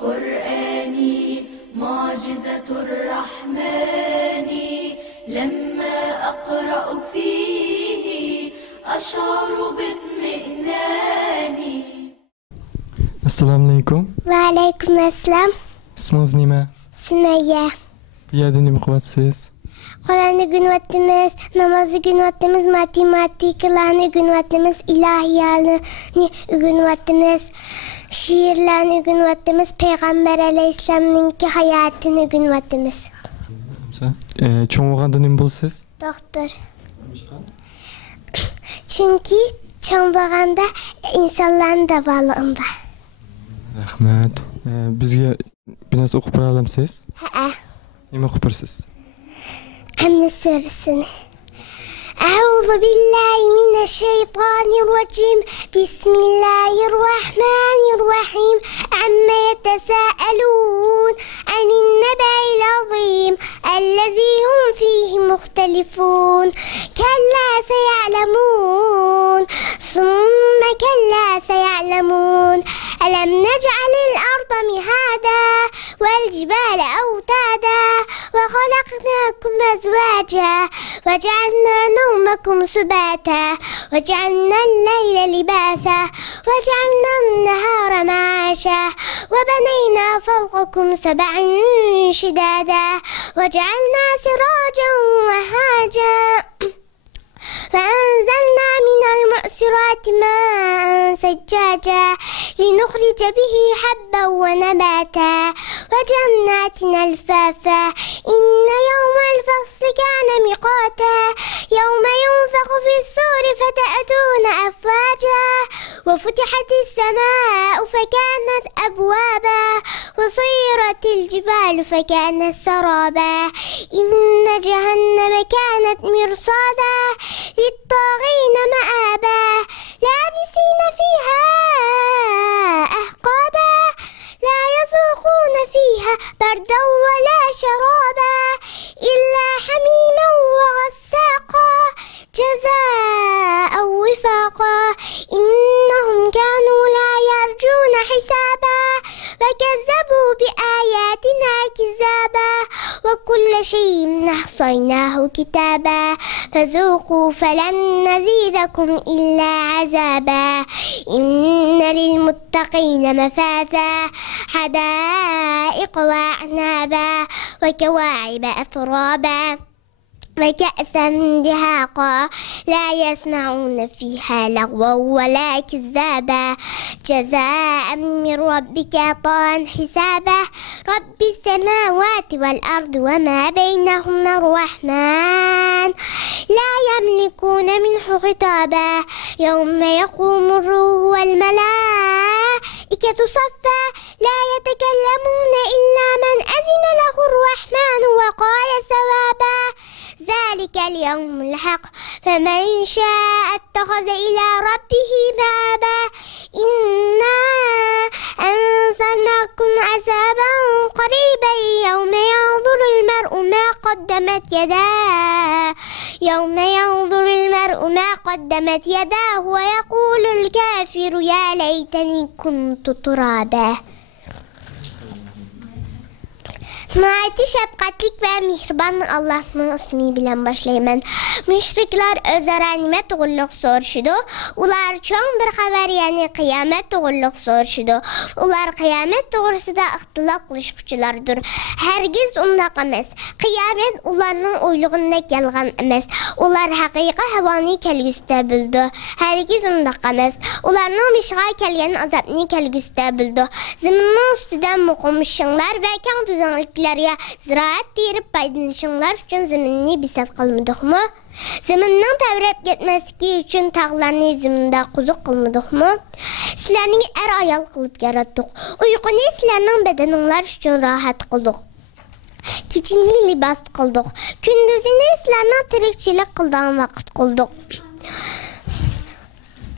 قرآني معجزة الرحمن لما أقرأ فيه أشعر باطمئنان. Assalamu alaikum. Ve aleyküm selam. İsminiz nima? Sümeyye. Bu yerda nima qilyapsiz? Qur'onni o'qiyapmiz, namozni o'qiyapmiz, matematiklarni o'qiyapmiz, ilohiylarni o'qiyapmiz, she'rlarni o'qiyapmiz, payg'ambar alayhissalomning hayotini o'qiyapmiz. Cho'ng bo'lganda nima bo'lasiz? Doktor. Chunki cho'ng bo'lganda insonlarni davolayman. Rahmat. Bizga bir narsa o'qib bera olamsiz? Ha. Nima o'qib berasiz? Hamma suresini. أعوذ بالله من الشيطان الرجيم. بسم الله الرحمن الرحيم. عما يتساءلون عن النبأ العظيم الذي هم فيه مختلفون. كلا سيعلمون ثم كلا سيعلمون. ألم نجعل الأرض مهادا والجبال أوتادا وخلقناكم أزواجا وجعلنا نومكم سباتا وجعلنا الليل لباسا وجعلنا النهار معاشا وبنينا فوقكم سبعا شدادا وجعلنا سراجا وهاجا فأنزلنا من المعصرات ماء ثجاجا لنخرج به حبا ونباتا وجنات ألفافا. إن يوم الفصل كان ميقاتا يوم ينفخ في الصور فتأتون أفواجا وفتحت السماء فكانت أبوابا وصيرت الجبال فكانت سرابا. إن جهنم كانت مرصادا للطاغين مآبا لابسين فيها أحقابا لا يذوقون فيها بردا ولا شرابا إلا حميما وغساقا جزاء وفاقا. إنهم كانوا لا يرجون حسابا وكذبوا بآياتنا كذابا وكل شيء أحصيناه كتابا فذوقوا فلن نزيدكم إلا عذابا. إن للمتقين مفازا حدائق وأعنابا وكواعب أترابا وكأسا دهاقا لا يسمعون فيها لغوا ولا كذابا جزاء من ربك عطاء حسابا. رب السماوات والأرض وما بينهما الرحمن لا يملكون منه خطابا. يوم يقوم الروح والملائكة صفا لا يتكلمون إلا من أذن له الرحمن وقال صوابا. ذلك اليوم الحق فمن شاء اتخذ إلى ربه مآبا. إنا أنذرناكم عذابا قريبا يوم ينظر المرء ما قدمت يداه ويقول الكافر يا ليتني كنت ترابا. Nəhayət şəfqətlik və mehriban Allah'ın ismi bilen başlayman. Müşrikler özara nima to'g'riliq so'rashdi. Ular cho'ng bir xabar, ya'ni qiyomat to'g'riliq so'rashdi. Ular qiyomat to'g'risida ixtilof qilishuvchilardir. Hargiz undaq emas. Qiyomat ularning o'ylig'ida kelgan emas. Ular haqiqiy havoni kelgusida bildi. Hargiz undaq emas. Ularning bishig'a kelgan azobni kelgusida bildi. Zaminning ustidan muqimishinglar va keng tuzanliklarga ziraat terib foydalanishinglar uchun zaminni bisat qilmadikmi? Zaminning tavrab ketmasligi uchun tog'larni zaminda quzuq qilmadikmi? Sizlarni ayol qilib yaratdik. Uyquni sizlarning badaninglar uchun rohat qildik. Kechini libos qildik. Kunduzini sizlarning tirikchilik qilgan vaqt qildik.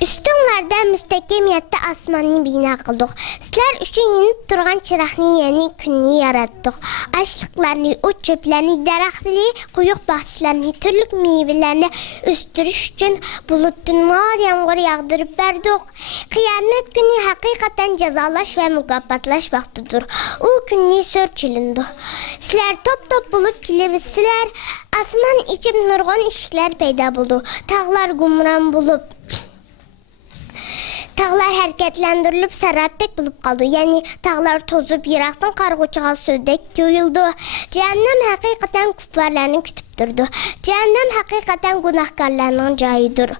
Üstünlərdə müstəqimiyyətdə asmanını bina qıldıq. Sizlər üçün yenib durğan çıraqni, yəni günni yaratdıq. Açlıqlarını, ot çöplərini, dərəxtli, quyuq bağçalarını, türlük meyvələrini üstürüş üçün bulutdan yağmur yağdırıb verdik. Qiyamət günü həqiqətən cəzalaş və müqabatlaş vaxtıdır. O günü sörç ilindi. Sizlər top bulub kilibisizlər, asman içib nurğun işiklər peyda buldu. Tağlar qumran bulub. Tağlar hərəkətləndirilib sərabdək bulub qaldı. Yəni tağlar tozub yıraqdan qarğuçağa sözdək döyüldü. Cəhənnəm həqiqətən küffarlarını kütüb durdu. Cəhənnəm həqiqətən günahkarlarının cayıdır.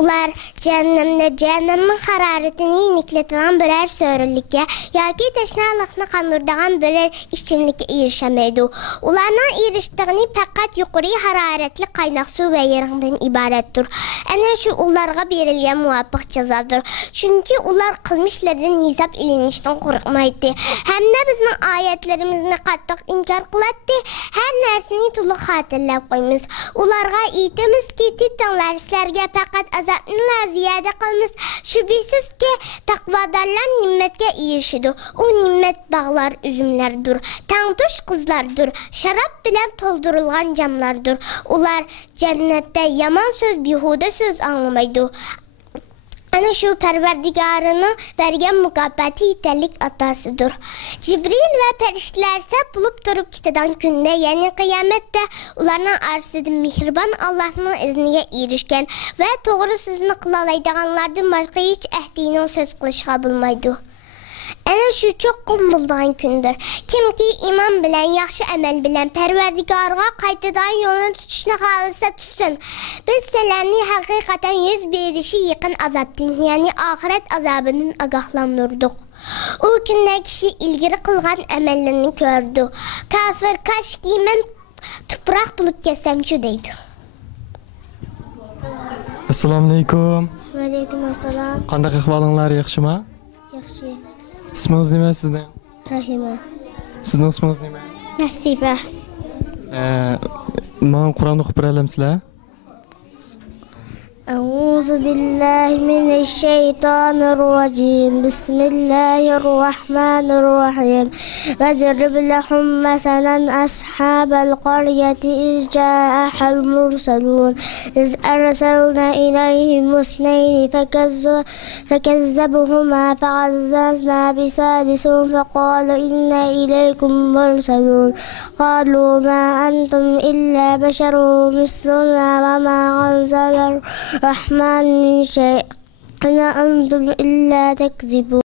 Ular cəhənnəmin hərarətini iniklətən birər söyrülükə, yaki təşnalığını qandırdağın birər işçimlikə erişəməydi. Ularına erişdiğini fəqət yuqarı hərarətli qaynaq su və yerindən ibarətdir. Ənə şu onlara verilən muvaffaq cəzadır. Çünki ular qılmışlardan hesab ilinişdən qorxmaydı. Həm də bizim ayətlərimizni qattiq inkar qılatdı. Hər nərsini tuluq xatırlab qoymuş. Ularga aytamiz ki, titanlar sizlərə faqat azabını ziyoda qilmiz. Şübhəsiz ki, taqvadarlar nimetə erişidi. O nimet bağlar, üzümlərdir. Tangtuş qızlardır. Şarap bilan toldurulğan camlardır. Ular cənnətdə yaman söz, bihuda söz anlamaydı. Ana şu Pərverdigarını vergen mukabbəti itəlik atasıdır. Cibril və pərişlərsə bulub durub kitadan gündə, yəni qiyamətdə ularına arsidin mihriban Allah'ın izniyə erişkən və doğru sözünü qılalaydıqanlardan başqa heç əhdiyinin söz qılışıqa bulmaydı. Ana şu çox qumbuldağın gündür. Kim ki iman bilən, yaxşı əməl bilən, Pərverdigarına qaytadan yolunu tutuşuna qalırsa tutsun. Biz sələrini həqiqətən yüz verişi yıqın azabdın, yəni ahirət azabının agahlandırdık. O gündə kişi ilgiri qılğan əməllərini gördü. Kafir kaş ki mən tupraq bulub kessəm şu deydi. Assalamu alaikum. Ve aleykum assalam. Qandaq əhvalınlar yaxşımı? Yaxşı. İsminiz nima sizden? Rahimə. Sizin isminiz nima? Nasibə. Mən Qur'an oxub berəmsizlər? أعوذ بالله من الشيطان الرجيم بسم الله الرحمن الرحيم واضرب لهم مثلا أصحاب القرية إذ جاءها المرسلون إذ أرسلنا إليهم اثنين فكذبهما فعززنا بثالث فقال إنا إليكم مرسلون قالوا ما أنتم إلا بشر مثلنا وما أنزل الرحمن من شيء إن أنتم إلا تكذبون.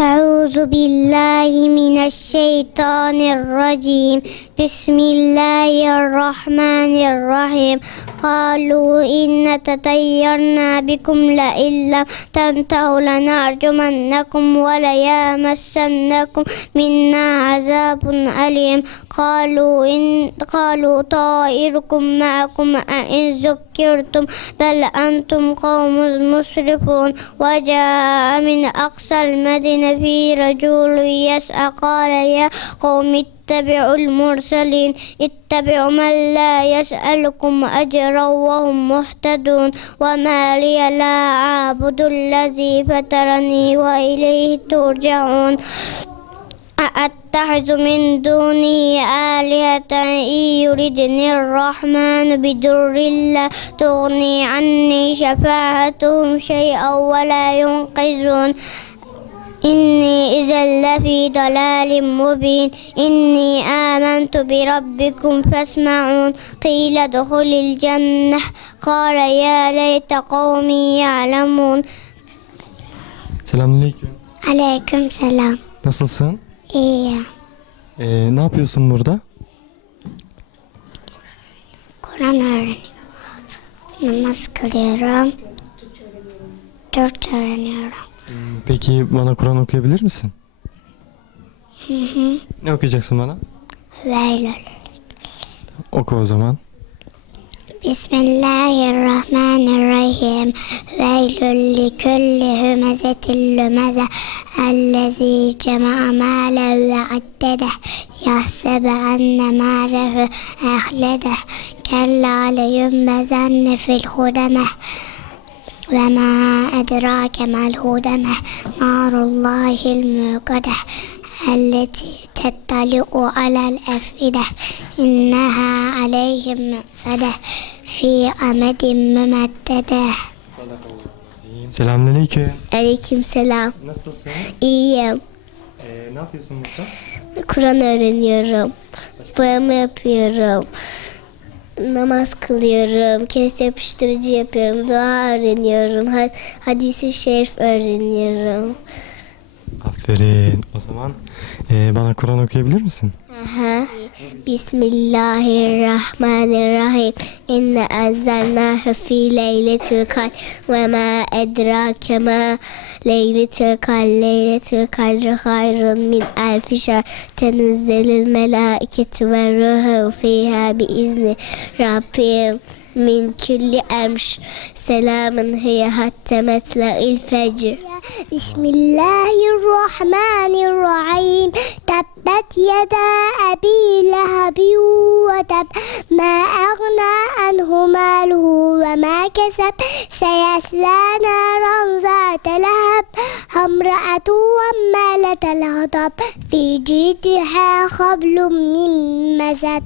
أعوذ بالله من الشيطان الرجيم بسم الله الرحمن الرحيم قالوا إن تطيرنا بكم لئن لم تنتهوا لنرجمنكم وليمسنكم منا عذاب أليم قالوا طائركم معكم أئن ذكرتم بل أنتم قوم مسرفون. وجاء من أقصى المدينة في رجل يسعى قال يا قوم اتبعوا المرسلين اتبعوا من لا يسألكم أجرا وهم مهتدون. وما لي لا أعبد الذي فطرني وإليه ترجعون. أتخذ من دونه آلهة إن يردني الرحمن بضر لا تغني عني شفاعتهم شيئا ولا ينقذون. إني إذا لفي ضلال مبين. إني آمنت بربكم فاسمعون. قيل ادخل الجنة قال يا ليت قومي يعلمون. Selamünaleyküm. Aleyküm selam. Nasılsın? İyiyim. Ne yapıyorsun burada? Kur'an öğreniyorum. Namaz kılıyorum. Dört öğreniyorum. Peki bana Kur'an okuyabilir misin? Ne okuyacaksın bana? Veylül. Oku o zaman. Bismillahirrahmanirrahim. Veylül likulli hümezetil lümeze ellezî cema'a mâlen ve addedeh yahsebe enne mâlehu ehledeh kella leyunbezenne fil hudemeh وما أدراك ما الهدمة نار الله الموقدة التي تطلع على الأفئدة إنها عليهم مؤصدة في أمد ممددة. Selamünaleyküm. Aleykümselam. Nasılsın? İyiyim. Ne yapıyorsun burada? Kur'an öğreniyorum. Boyama yapıyorum. Namaz kılıyorum. Kes yapıştırıcı yapıyorum. Dua öğreniyorum. Hadis-i şerif öğreniyorum. Aferin. O zaman bana Kur'an okuyabilir misin? Aha. Bismillahirrahmanirrahim. İnne enzelnâhe fî leyletil kadr ve mâ edrâke mâ leyletil kadr. Leyletil kadr hayrun min elfi şehr. Tenezzelül melâiketu ve ruhu fîhâ biizni Rabbim min kulli emr. Selamun hiye hatta matla'il fecr. Bismillahirrahmanirrahim. Tabbat yada abi lahabin ve tab. Ma aghna anhu maluhu ve ma kesab. Seyasla naran zate lahab. Hamra'atu hammalatal hatab. Fi cidiha hablum min masad.